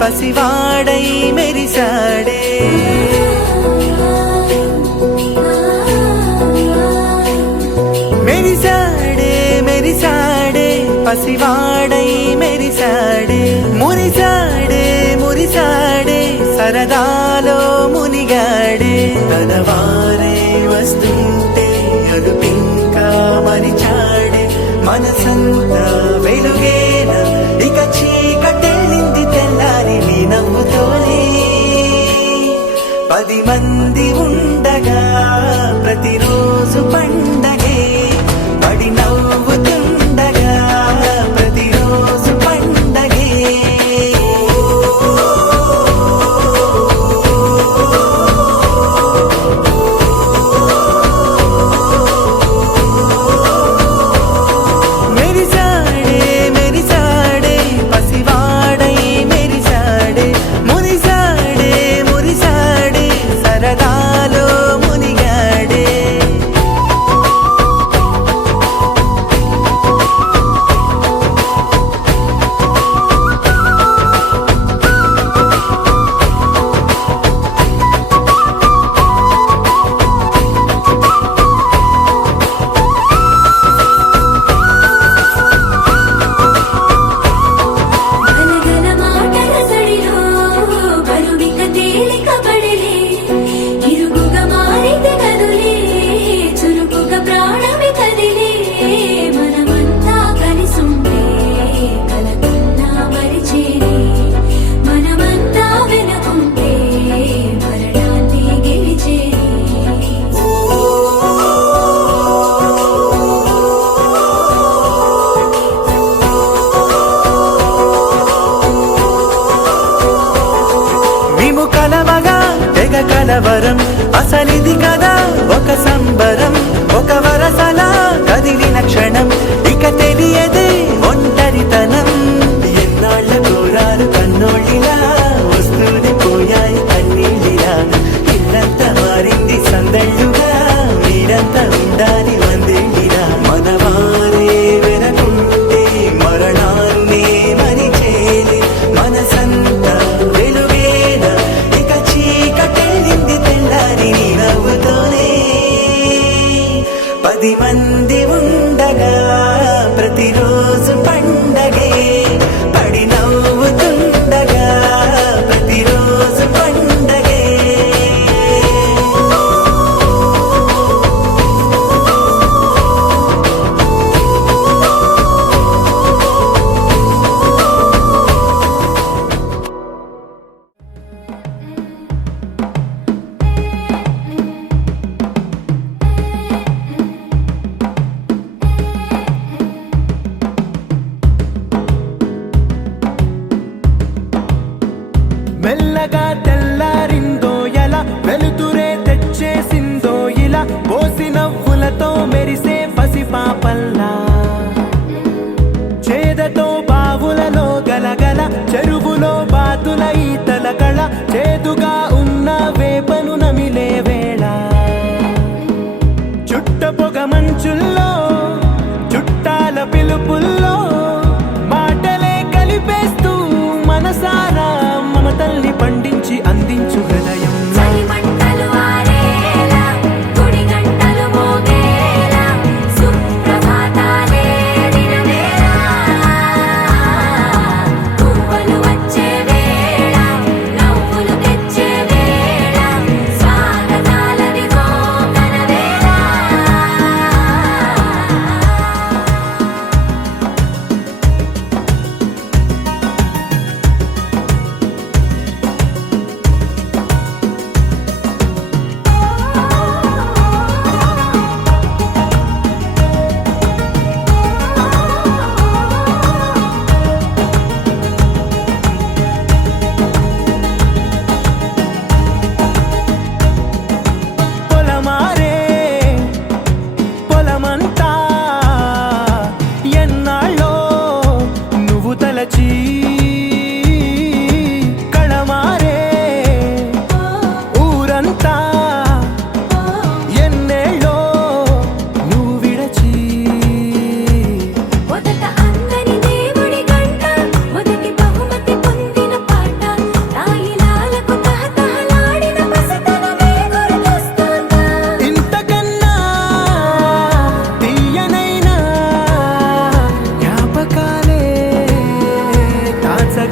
పసివాడై మెరిసాడే మెరిసాడే మెరిసాడే పసివాడై మెరిసాడే మురిసాడే మురిసాడే సరదాలో మునిగాడే తన వారే వస్తుంటే అదుపింకా మరిచాడే మనసంతా వెలుగేన ఇక చీకటెళ్ళింది తెల్లారి నీ నవ్వుతోనే 10 మంది ఉండగా ప్రతిరోజు పండగే పడి నవ్వుతుండగా ప్రతిరోజు పండగే మెరిసాడే మెరిసాడే పసివాడై మెరిసాడే మురిసాడే మురిసాడే సరదాలో మునిగాడే గలగల మాటల సడిలో బరువిక తేలిక పడలే ఇరుగుగా మారితే కదులే చురుకుగా ప్రాణమి కదిలే మనమంతా కలిసుంటే కలకున్నా మరిచేనే మనమంతా వెనకుంటే మరణాన్ని గెలిచేనే మేము కలవగా తెగ కలవరం అసలిది కదా ఒక సంబరం ఒక వరసలా కదిలిన క్షణం ఇక తెలియదే ఒంటరితనం ఎన్నాళ్ళ కోరాలు కన్నోళ్ళిలా వస్తూనే పోయాయి కన్నీళ్ళిలా ఇల్లంతా మారింది సందళ్ళుగా మీరంతా ఉండాలి వందేళ్ళిలా మనవారే వెనకుంటే మరణాన్నే మరిచేలే మనసంతా వెలుగేన ఇక చీకటెళ్ళింది తెల్లారి నీ నవ్వుతోనే 10 మంది ఉండగా ప్రతిరోజు పండగే పడి నవ్వుతుండగా ప్రతిరోజు పండగే మెల్లగా తెల్లారిందో ఎలా వెలుతురే తెచ్చేసిందో ఇలా పోసి నవ్వులతో మెరిసే పసిపాపల్లా చేదతో బావులలో గలగల చెరువులో బాతుల ఈతల కళ చేదుగా ఉన్న వేపను నమిలే వేళ చుట్ట పొగ మంచుల్లో చుట్టాల పిలుపుల్లో మాటలే కలిపేస్తూ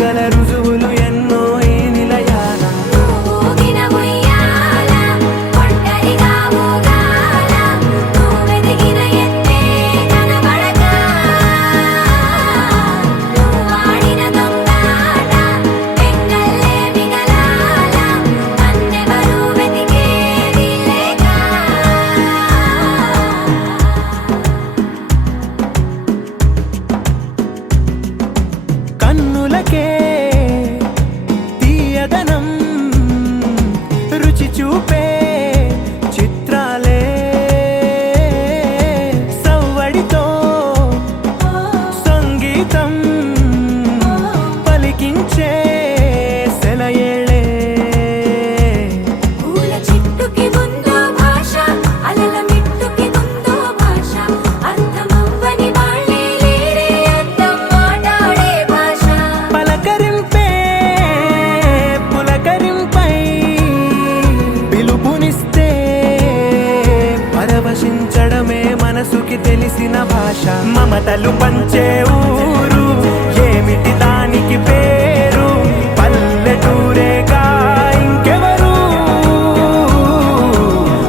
గల రుజువులు ఎన్నో ఈ నిలయాన. ఊగిన ఉయ్యాల ఒంటరిగా ఊగాల నువ్వెదిగిన ఎత్తే కనబడక నువ్వాడిన దొంగాట పెంగల్లే మిగలాల నన్నెవరూ వెతికేది లేక. కన్నులకే తీయదనం రుచి చూపే చిత్రాలే సవ్వడితో సంగీతం పలికించే సెలయేళే. పూల చెట్టుకి ఉందో భాష అలల మిట్టుకి ఉందో భాష అర్థమవ్వని వాళ్ళే లేరే అర్థం మాట్లాడే భాష. పలకరింపే పులకరింపై పిలుపునిస్తే పరవశించడమే మనసుకి తెలిసిన భాష. మమతలు పంచే ఊరు ఏమిటి దానికి పేరు పల్లెటూరేగా ఇంకెవరు.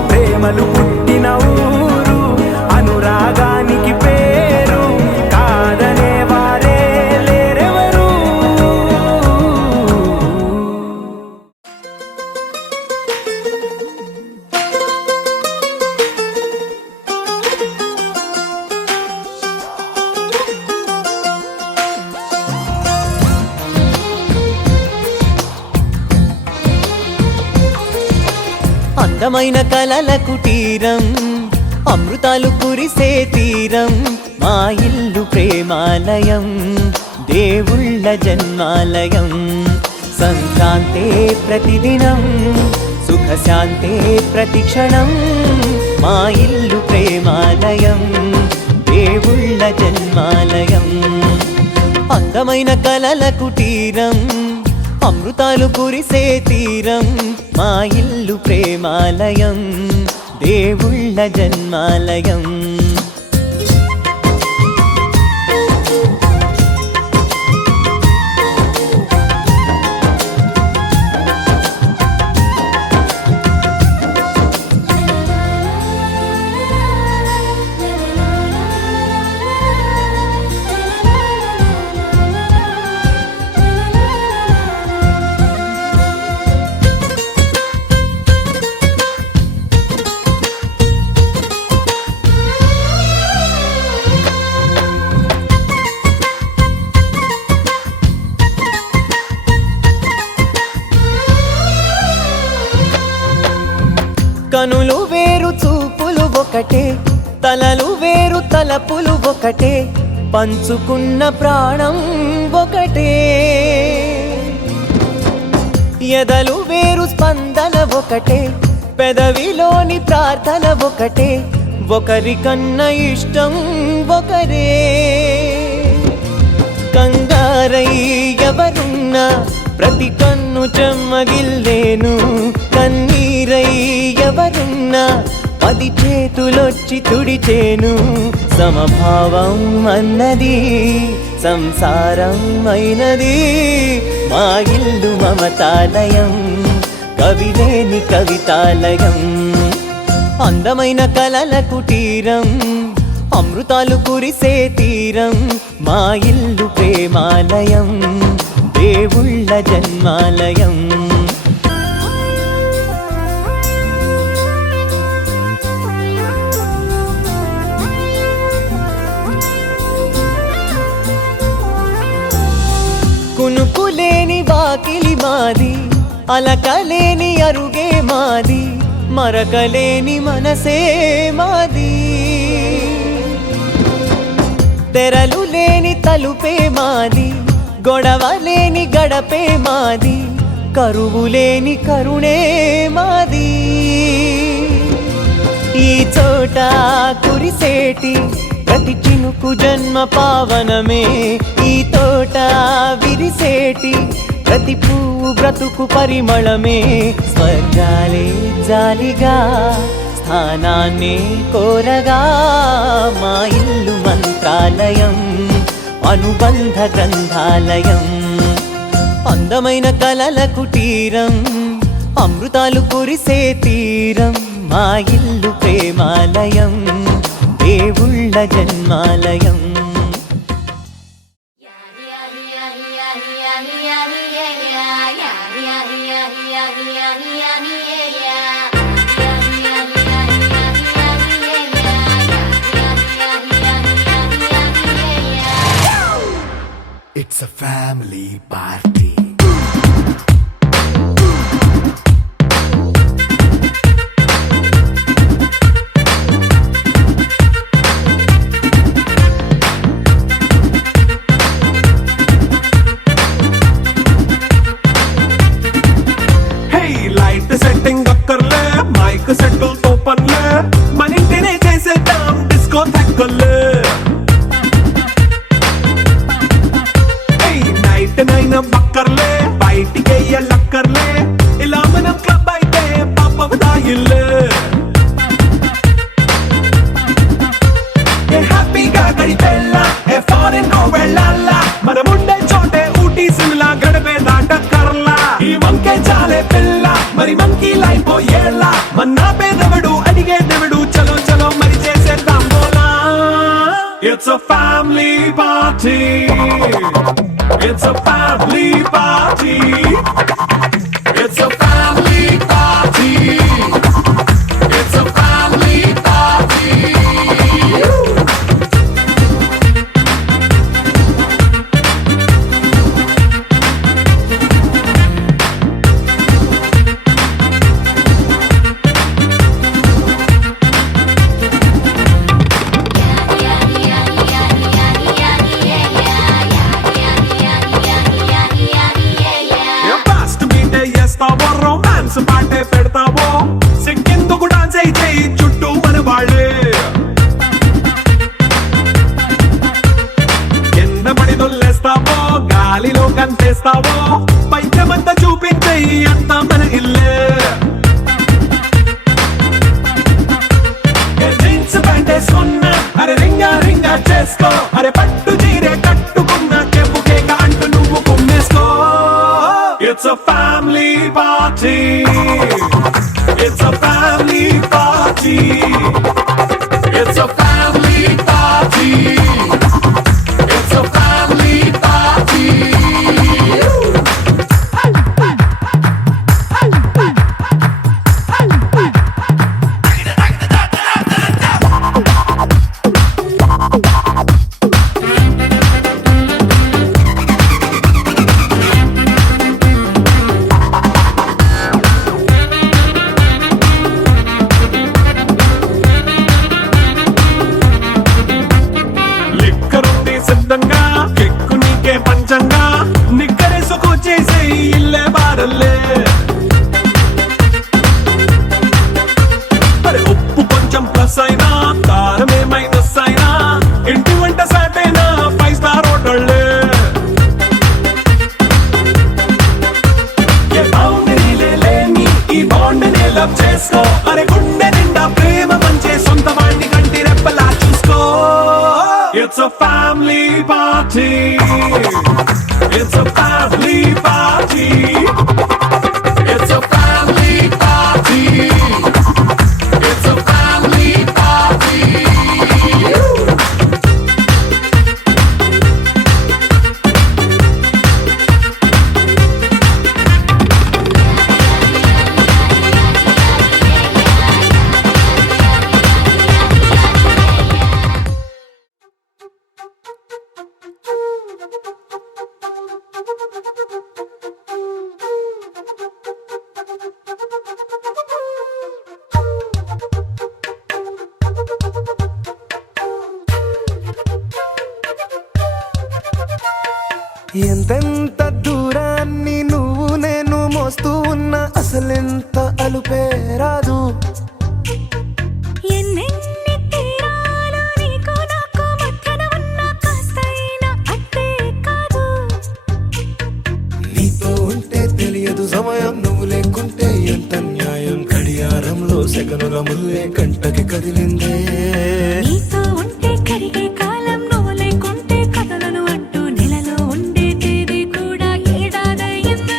ప్రేమలు పుట్టిన ఊరు అనురాగానికి పేరు కాదనే వారే లేరెవరు. అందమైన కలల కుటీరం అమృతాలు కురిసే తీరం మా ఇల్లు ప్రేమాలయం దేవుళ్ళ జన్మాలయం. సంక్రాంతే ప్రతిదినం సుఖశాంతే ప్రతిక్షణం మా ఇల్లు ప్రేమాలయం దేవుళ్ళ జన్మాలయం. అందమైన కలల కుటీరం అమృతాలు కురిసే తీరం మా ఇల్లు ప్రేమాలయం దేవుళ్ళ జన్మాలయం. కనులు వేరు చూపులు ఒకటే తలలు వేరు తలపులు ఒకటే పంచుకున్న ప్రాణం ఒకటే. ఎదలు వేరు స్పందన ఒకటే పెదవిలోని ప్రార్థన ఒకటే ఒకరికన్నా ఇష్టం ఒకరే. కంగారై ఎవరున్నా ప్రతి కన్ను చెమ్మగిల్లేను కన్నీరై ఎవరున్నా 10 చేతులొచ్చి తుడిచేను. సమభావం అన్నది సంసారం అయినది మా ఇల్లు మమతాలయం కవిలేని కవితాలయం. అందమైన కలల కుటీరం అమృతాలు కురిసే తీరం మా ఇల్లు ప్రేమాలయం దేవుళ్ళ జన్మాలయం. కునుకులేని వాకిలి మాది అలకలేని అరుగే మాది మరకలేని మనసే మాది. తెరలు లేని తలుపే మాది గొడవ లేని గడపే మాది కరువు లేని కరుణే మాది. ఈ చోట కురిసేటి ప్రతి చినుకు జన్మ పావనమే ఈ తోట విరిసేటి ప్రతి పువ్వు బ్రతుకు పరిమళమే. స్వర్గాలే జాలిగా స్థానాన్ని కోరగా మా ఇల్లు మంత్రాలయం అనుబంధ గ్రంథాలయం. అందమైన కలల కుటీరం అమృతాలు కురిసే తీరం మా ఇల్లు ప్రేమాలయం దేవుళ్ళ జన్మాలయం It's a family party. Hey, light setting అక్కర్లే మైక్ సెట్టులతో పనిలే మన ఇంటినే చేసేద్దాం డిస్కో థెక్కలే నైట్ నైన్ బక్కర్లే బయటికి లక్కర్లే ఇలా మనం క్లబ్ అయితే పాపం దాయిల్లే హ్యాపీగా గడిపెళ్ళా ఏ ఫారెన్ కో వెళ్ళాలా మనం ఉండే చోటే ఊటీ సిమ్లా గడిపే దాటక్కర్లా ఈ వంకే చాలే పిల్ల మరి మంకీ లైఫ్ ఏళ్ళ మన్నా పేదవడు అడిగేదెవడు చలో చలో మరి చేసేద్దాం బోలా It's a family party. It's a family party. It's a family party. It's a family party. Romance పాటే పెడతావో సిగ్గెందుకు డాన్స్ చేయి చుట్టూ మన వాళ్ళే కింద పడి దొల్లేస్తావో గాలిలో కంటేస్తావో పైద్యమంతా చూపించేయి అంతా మన ఇల్లే జీన్స్ ప్యాంటేసుకున్నా అరే రింగా రింగా చేసుకో అరే పట్టు చీరే కట్టుకున్నా చెప్పు కేక అంటూ నువ్వు కుమ్మేసుకో It's a family party. It's a family party. It's a family party. It's a family party. సిద్ధంగా కెక్కు నీకే పంచంగా నిక్కరేసుకొచ్చేసే ఇల్లే బారల్లే మరి ఉప్పు కొంచెం ప్లస్ అయినా కారమే మైనస్ అయినా ఇంటి వంట సాటైనా 5 స్టార్ హోటళ్ళే ఏ బౌండరీలే లేని ఈ బాండ్ని లవ్ చేసుకో అరే గుండె నిండా ప్రేమ మంచే సొంత వాడిని కంటి రెప్పలా చూసుకో It's a family party. It's a family party. It's a family party. It's a family party. ఎంతెంత దూరాన్ని నువ్వు నేను మోస్తూ ఉన్నా అసలెంత అలుపే రాదు ఎన్నెన్ని తీరాలు నీకు నాకు మధ్యన ఉన్న కాస్తైనా అట్టే కాదు నీతో ఉంటే తెలియదు సమయం నువ్వు లేకుంటే ఎంత న్యాయం గడియారంలో సెకనుల ముల్లే కంటకి కదిలిందే నీతో ఉంటే కరిగే కాలం నువ్వు లేకుంటే కథలను అంటూ నెలలో ఉండే తేదీ కూడా ఏడాదయ్యింది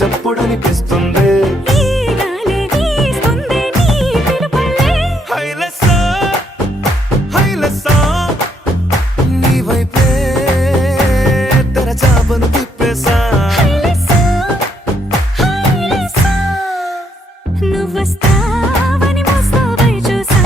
చప్పుడనిపిస్తుంది. ఈ గాలి వీస్తుంది నీ పిలుపులే హైలెస్సా, హైలెస్సా, నీ వైపే తెరచాపను తిప్పేసా. హైలెస్సా హైలెస్సా నువ్వొస్తావని మోస్తావై చూసా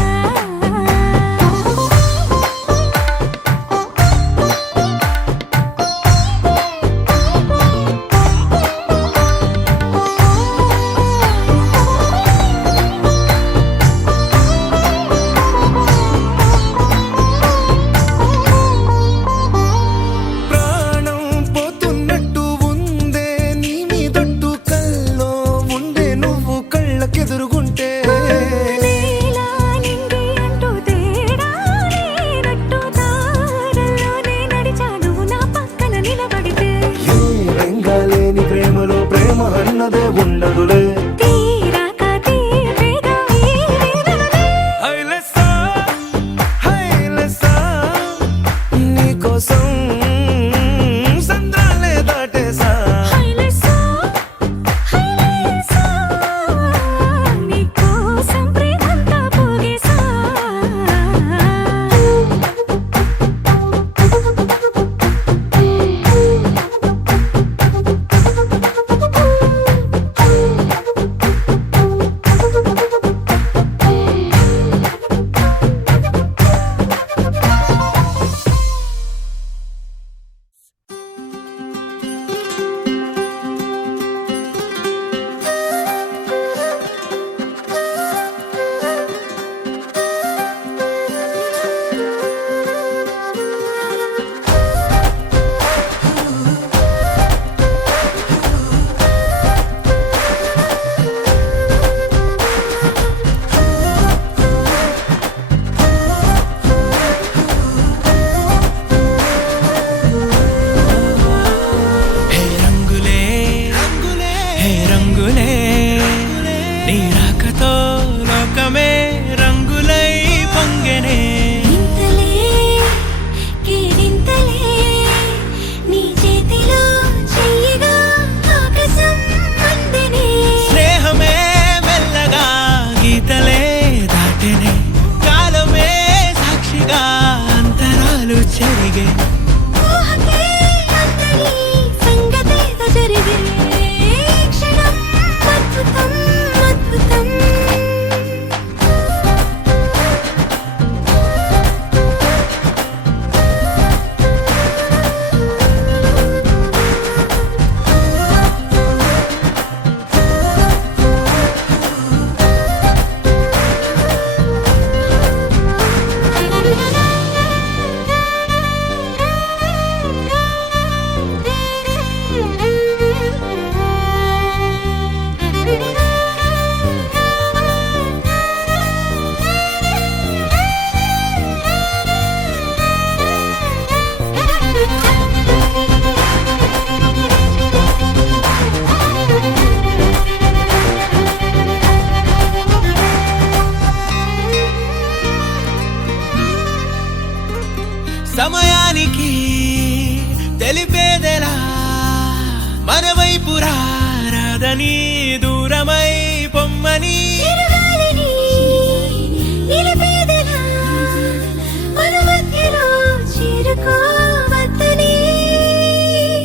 ప్రాణం పోతున్నట్టు ఉందే నీ మీదొట్టు, కల్లో ఉండే నువ్వు కళ్ళకెదురుగుంటే. నీలా నింగి అంటూ తేడా లేనట్టు దారుల్లోనే నడిచా నువ్వు నా పక్కన నిలబడితే ఏ రంగాలేని ప్రేమలో ప్రేమ అన్నదే ఉండదులే. తీరాక తీరేగా ఈ వేదనలే హైలెస్సా, హైలెస్సా, నీకోసం సంద్రాలే దాటేసా. హైలెస్సా హైలెస్సా నీకోసం ప్రేమంతా పోగేసా హే రంగులే హే రంగులే నీ రాకతో లోకమే రంగులై పొంగెనే. ఇంతలే కేరింతలే నీ చేతిలో చెయ్యగా ఆకాశం అందెనే స్నేహమే మెల్లగా గీతలే దాటెనే. కాలమే సాక్షిగా అంతరాలు చెరిగే. ఊహకే అందని సంగతేదో జరిగే క్షణం అద్భుతం అద్భుతం సమయానికి తెలిపేదెలా మన వైపు రాదని దూరమై పొమ్మని. చిరుగాలిని నిలిపేదెలా మన మధ్యలో చేరుకోవద్దని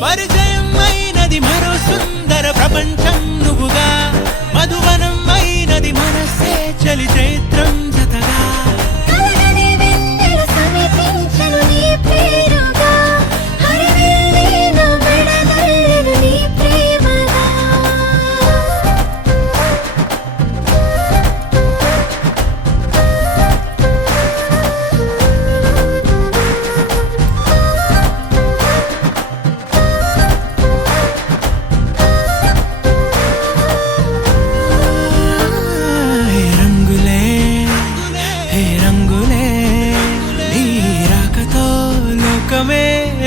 పరిచయం అయినది మరో సుందర ప్రపంచం నువ్వుగా. మధువనం అయినది మనసే చలి చైత్రం జతగా. కలగని వెన్నెల సమీపించను నీ పేరుగా హరివెల్లి నా మెడదల్లెను నీ ప్రేమగా హే రంగులే హే రంగులే నీ రాకతో లోకమే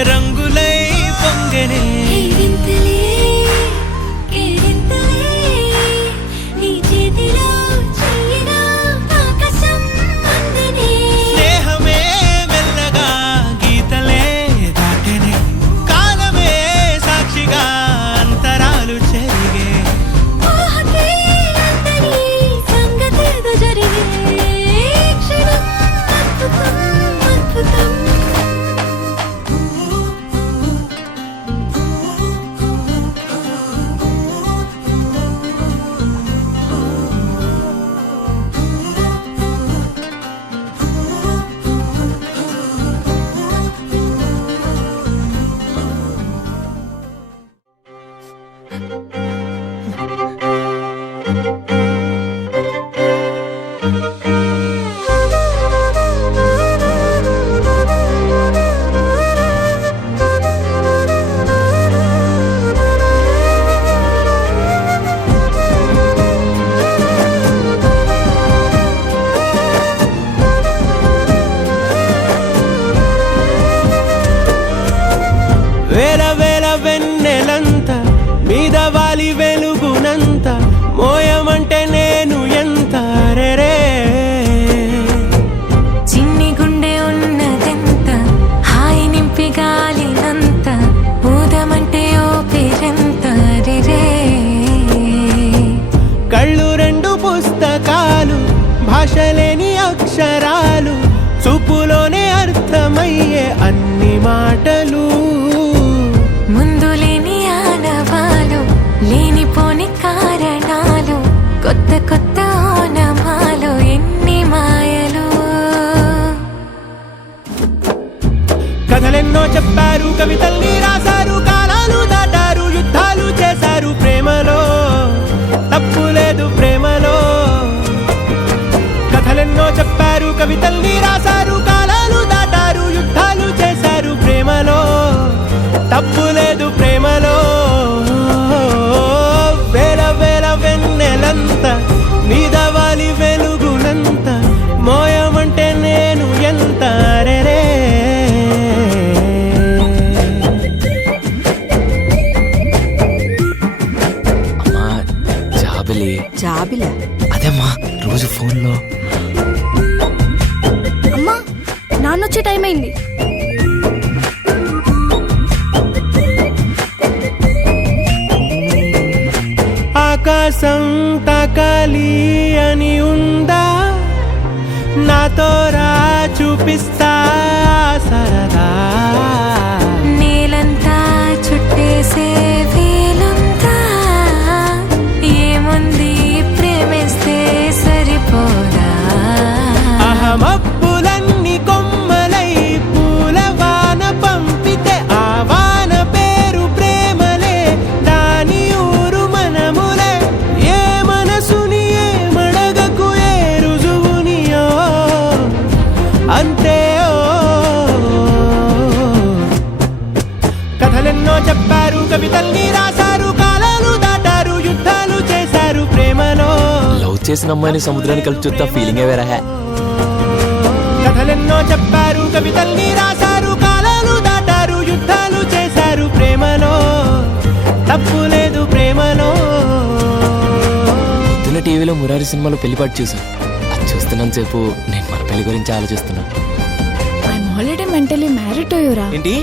రంగులై పొంగెనే. కేరింతలే కేరింతలే నీ చేతిలో చెయ్యగా ఆకాశం అందెనే స్నేహమే మెల్లగా గీతలే దాటెనే. కాలమే సాక్షిగా అంతరాలు చెరిగే. చూపులోనే అర్థమయ్యే అన్ని మాటలు. ముందు లేని ఆనవాలు, లేనిపోని కారణాలు, కొత్త కొత్త ఓనమాలు, ఎన్ని మాయలు. కథలెన్నో చెప్పారు, కవితల్ని రాశారు, కాలాలు దాటారు, యుద్ధాలు చేశారు ప్రేమలో. తప్పు లేదు ప్రేమలో. కథలెన్నో చెప్పారు, కవితల్ని రాశారు, కాలాలు దాటారు, యుద్ధాలు చేశారు ప్రేమలో. తప్పు లేదు ప్రేమలో. వేల వేల వెన్నెలంత నీదవాలి వెలుగునంత, మోయమంటే నేను ఎంత రే. అమ్మా జాబిలా అదేమ్మా రోజు ఫోన్లో. అమ్మా నాన్నొచ్చే టైం అయింది. ఆకాశం తాకాలి అని ఉందా, నాతో రా చూపిస్తా సరదా. నేలంతా చుట్టేసే వేలంతా, ఏముంది ప్రేమిస్తే సరిపోదా. అహమప్పులన్నీ కొమ్మలై పూల వాన పంపితే, ఆ వాన పేరు ప్రేమలే, దాని ఊరు మనములే. ఏ మనసుని ఏ మడగకు, ఏ రుజువునియో అంతే. కథలెన్నో చెప్పారు, కవితల్ని రాశారు, కాలాలు దాటారు, యుద్ధాలు చేశారు ప్రేమలో. లవ్ చేసిన అమ్మాయిని సముద్రాన్ని కలిపి చూస్తా ఫీలింగే వేరే. కథలెన్నో చెప్పారు, కవితల్ని రాశారు, కాలాలు దాటారు, యుద్ధాలు చేశారు ప్రేమలో. తప్పు లేదు ప్రేమలో. పొద్దున్న టీవీలో మురారి సినిమాలో పెళ్లిపాటు చూసాను. అది చూస్తున్నంత సేపు నేను మన పెళ్లి గురించి ఆలోచిస్తున్నా. I'm already mentally married to యురా. ఏంటి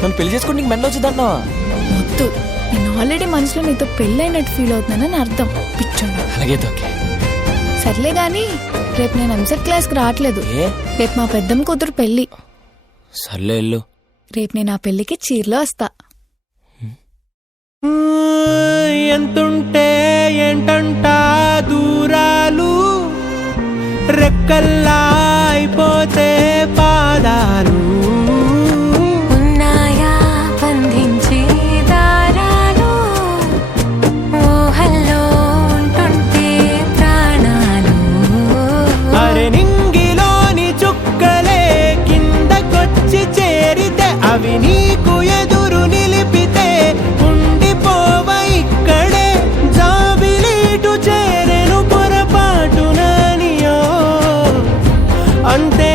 నన్ను పెళ్లి చేసుకుని నీకు మెండ వచ్చిందన్నా? వద్దు, నేను ఆల్రెడీ మనసులో నీతో పెళ్ళైనట్టు ఫీల్ అవుతున్నానని అర్థం. పిచ్చోడా. అలాగే ఓకే. సర్లే గాని రేపు నేను ఎంసెట్ క్లాస్కి రావట్లేదు. ఏ రేపు మా పెద్దమ్మ కూతురు పెళ్ళి. సర్లే వెళ్ళు. రేపు నేను ఆ పెళ్ళికి చీరలో వస్తా. ఎంతుంటే ఏంటంట దూరాలు, రెక్కల్లా అయిపోతే పాదాలు. ఉన్నాయా బంధించే దారాలు, ఊహల్లో ఉంటుంటే ప్రాణాలు. అరే నింగిలోని చుక్కలే కిందకొచ్చి చేరితే, అవి నీకు ఎదురు నిలిపితే ఉండిపోవ ఇక్కడే. జాబిలీటు చేరెను పొరపాటు నానియో అంతే.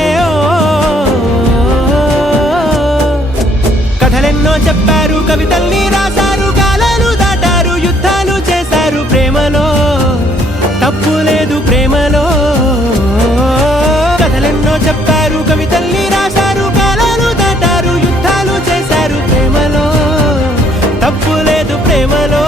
కథలెన్నో చెప్పారు, కవితల్ని రాశారు, కాలాలు దాటారు, యుద్ధాలు చేశారు ప్రేమలో. తప్పు లేదు ప్రేమలో. కథలెన్నో చెప్పారు, కవితల్ని రాశారు, కాలాలు దాటారు, యుద్ధాలు చేశారు ప్రేమలో. తప్పు లేదు ప్రేమలో.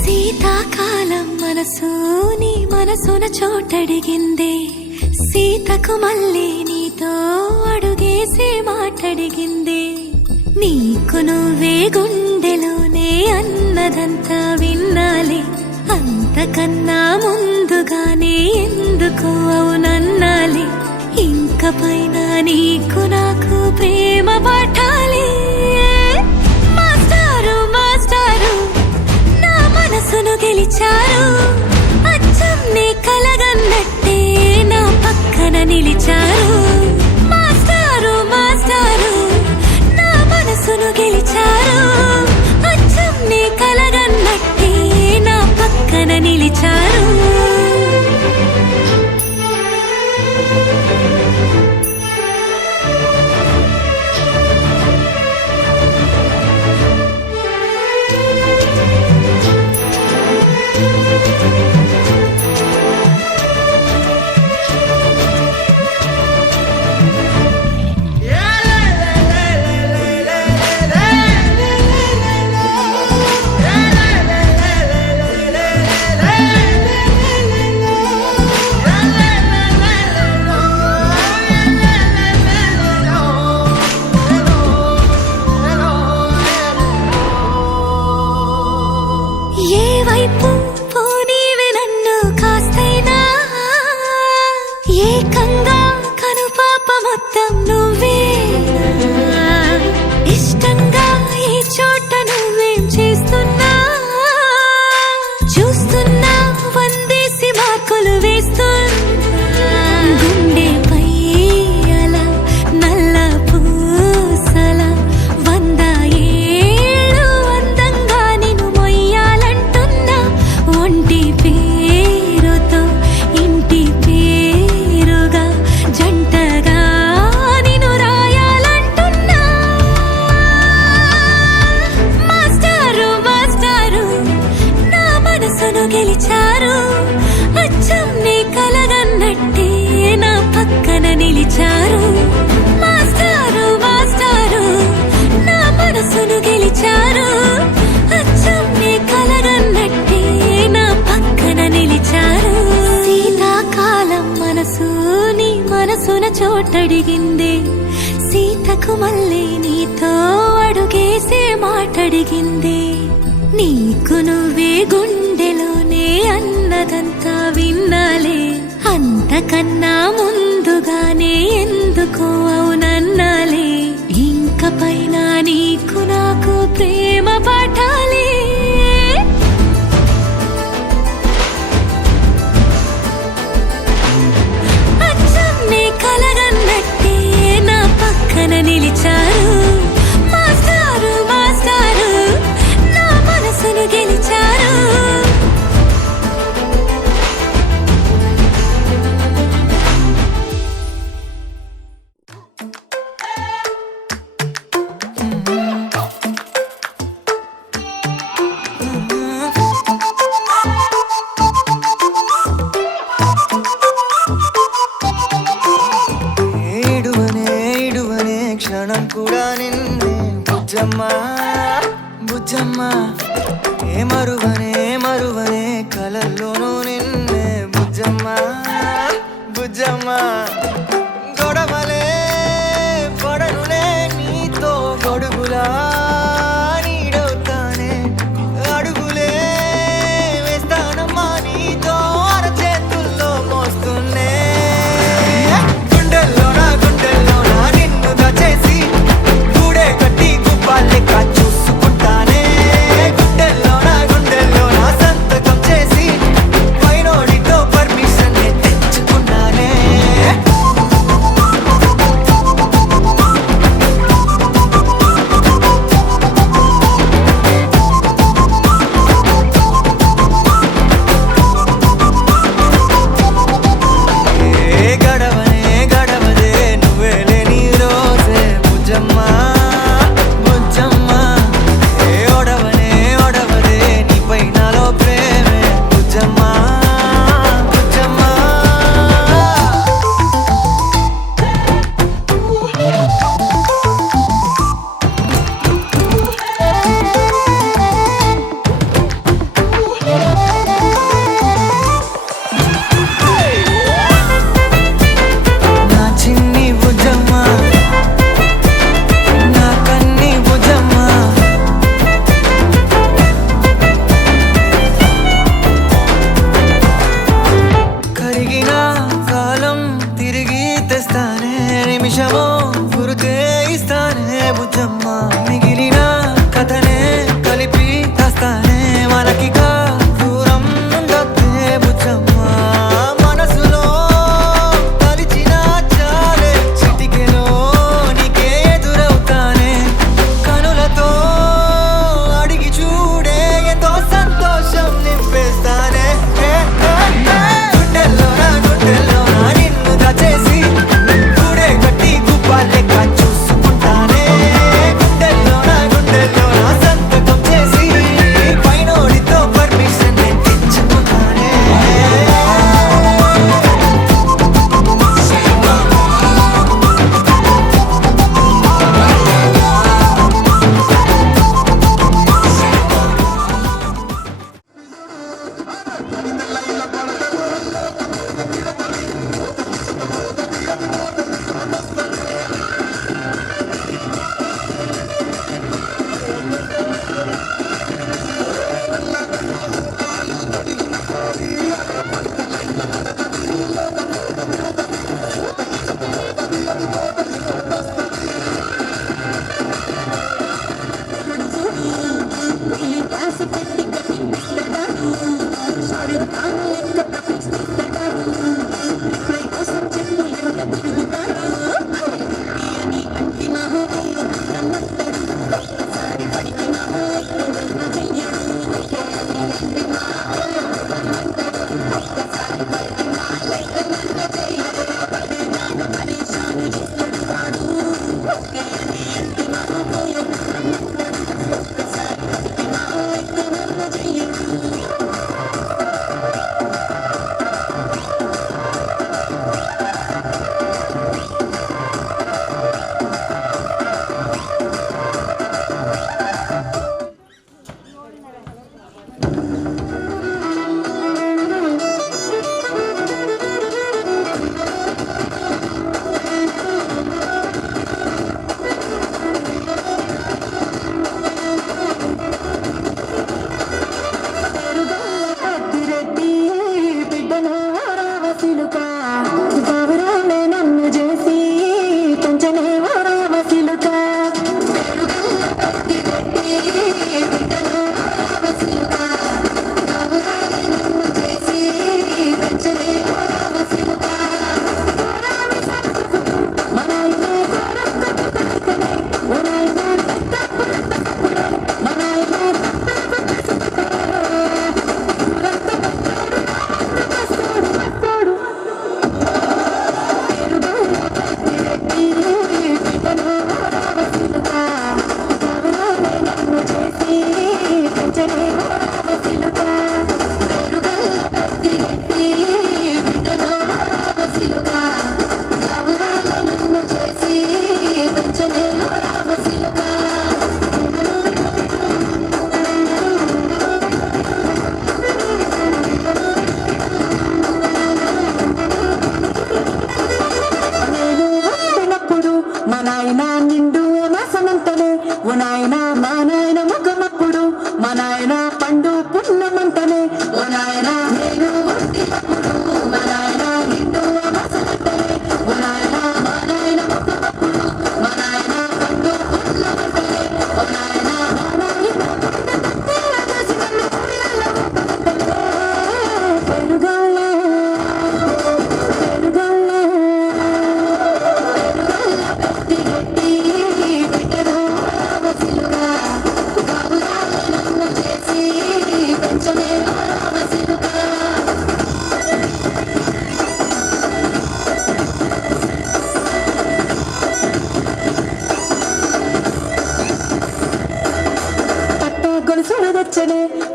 శీతాకాలం మనసు నీ మనసున చోటడిగిందే, సీతకు మళ్ళీ నీతో అడుగేసే మాటడిగిందే. నీకు నువ్వే గుండెలోనే అన్నదంతా విన్నాలే, అంతకన్నా ముందుగానే ఎందుకు అవునన్నాలే. ఇంక పైన నీకు నాకు ప్రేమ పాఠాలే. మాస్టారు మాస్టారు నా మనసును గెలిచారు, అచ్చం నీ కలగన్నట్టే నా పక్కన నిలిచారు. మాస్టారు మాస్టారు నా మనసును గెలిచారు, అచ్చం నీ కలగన్న గెలిచారు అచ్చం నీ కలగన్నట్టే నా పక్కన నిలిచారు మాస్టారు మాస్టారు నా మనసును గెలిచారు అచ్చం నీ కలగన్నట్టే నా పక్కన నిలిచారు శీతాకాలం మనసు నీ మనసున చోటడిగింది సీతకు మళ్ళీ నీతో అడుగేసే మాటడిగింది నీకు నువ్వే గుండెలోనే అన్నదంతా విన్నాలే అంతకన్నా ముందుగానే ఎందుకో అవునన్నాలే ఇంక పైన నీకు నాకు ప్రేమ పాఠాలే అచ్చం నీ కలగన్నట్టే నా పక్కన నిలిచారు మాస్టారు మాస్టారు నా మనసును గెలిచారు ఏడువనే క్షణం కూడా నిన్నే బుజ్జమ్మా బుజ్జమ్మా ఏ మరువనే కలల్లోనూ నిన్నే బుజ్జమ్మా బుజ్జమ్మా గొడవలే పడనులే నీతో గొడుగులా నీడవుతానే అడుగులే వేస్తానమ్మా నీతో అరచేతుల్లో మోస్తున్నే గుండెల్లోనా నిన్ను దచేసి గూడే కట్టి గుప్పాలెక్క చూసుకుంటానే గుండెల్లోనా సంతకం చేసి పైనోడితో పర్మిషన్ తెచ్చుకున్నానే గడవదే నువ్వే లేని రోజే బుజ్జమ్మా బుజ్జమ్మా ఏ ఒడవదే నీపై నాలో ప్రేమే బుజ్జమ్మా బుజ్జమ్మా నా చిన్ని బుజ్జమ్మా నా కన్ని బుజ్జమ్మా కరిగిన కాలం తిరిగి తెస్తానే నిమిషమో గురుతే ఇస్తానే బుజ్జమ్మా మిగిలిన కథనే కలిపి తెస్తానే మనకిగా దూరం ఉండొద్దే బుజ్జమ్మా మనసులో తలిచిన చాలే చిటికెలో నీకే ఎదురవుతానే కనులతో అడిగి చూడే ఎంతో సంతోషం నింపేస్తానే గుండెల్లోనా నిన్ను దచేసి గూడే కట్టి గుప్పాలెక్క చూసుకుంటానే గుండెల్లోనా సంతకం చేసి పైనోడితో పర్మిషన్ తెచ్చుకున్నానే Thank you.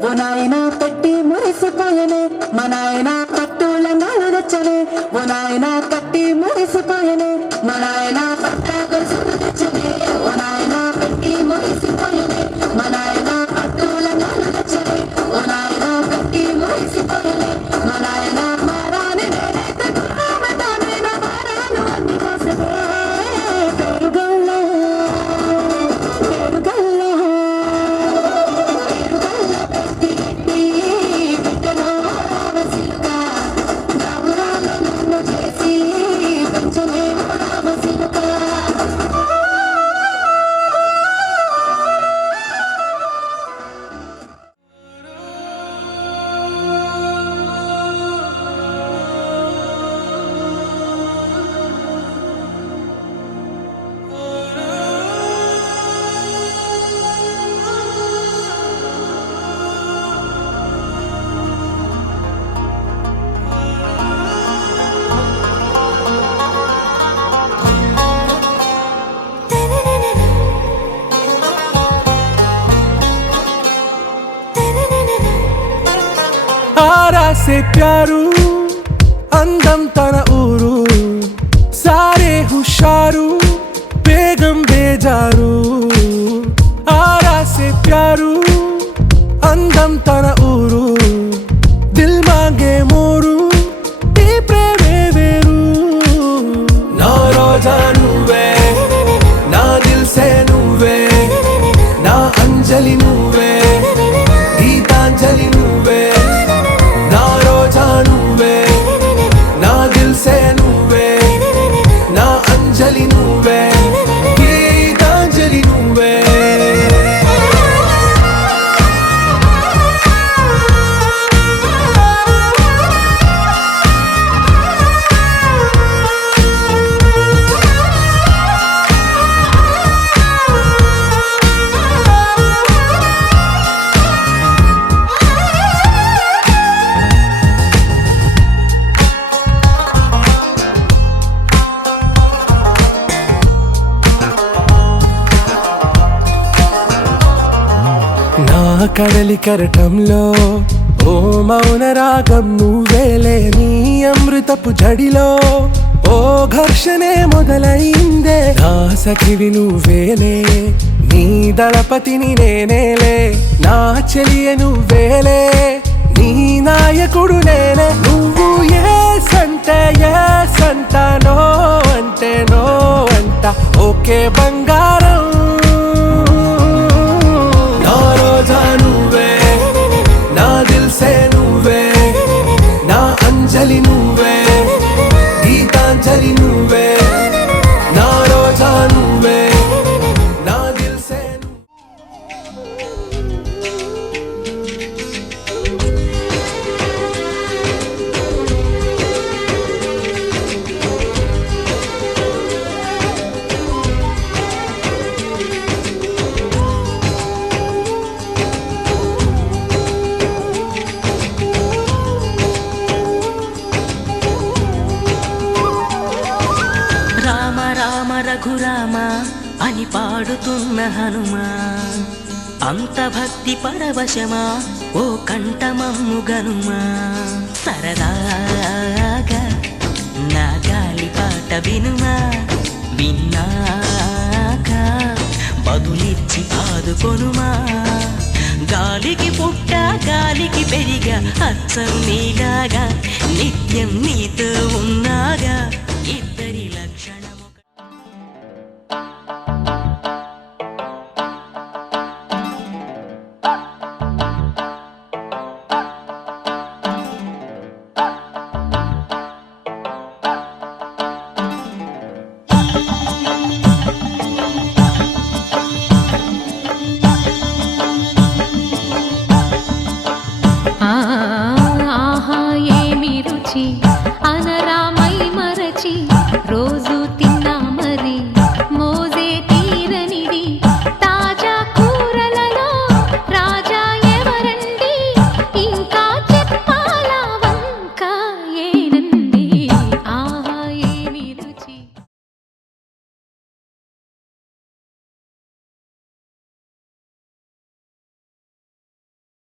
ఓ నాయన కట్టి మురిసిపోయనే మా నాయన పట్టుల నాలు తెచ్చనే ఓ నాయన కట్టి మురిసిపోయనే మా నాయన పట్ట గొలుసులు తెచ్చనే ఓ నాయన కట్టి మురిసిపోయనే మా నాయన పట్టుల నాలు తెచ్చనే ఓ నాయన కట్టి మురిసిపోయనే మా నాయన మారాని నేనైతే గుర్రమతానే నా మారాను అన్ని కోసమే పెరుగల్ల आरा से प्यारू अंदम तन ऊरू सारे हुशारू बेगम बेजारू आरा से प्यारू अंदम तन ऊरू दिल मांगे मोरू ती प्रेमे वेरू ना रोजा నువ్వే నా దిల్ సే నువ్వే నా అంజలి నువ్వే గీతాంజలి నువ్వే నా రోజా నువ్వే నా దిల్ సే నువ్వే నా అంజలి నువ్వే గీతాంజలి నువ్వే నా కడలి కరటంలో ఓ మౌన రాగం నువ్వేలే నీ అమృతపు జడిలో ఓ ఘర్షణే మొదలైందే నా సఖివి నువ్వేలే నీ దళపతిని నేనేలే నా చెలియ నువ్వేలే నీ నాయకుడు నేనే నువ్వు ఏ సంట నో అంటే నో అంట ఓకే బంగారం నా రోజా నువ్వే నా దిల్ సే నువ్వే నా అంజలి నువ్వే గీతాంజలి నువ్వే నా రోజా నువ్వే నా దిల్ సే రామ రామ రఘురామ అని పాడుతున్న హనుమా అంత భక్తి పరవశమా ఓ కంఠమమ్ము గనుమా సరదాగా నా గాలి పాట వినుమా విన్నాక బదులిచ్చి ఆదుకొనుమా గాలికి పుట్ట గాలికి పెరిగా అచ్చం నీలాగా నిత్యం నీతో ఉన్నాగా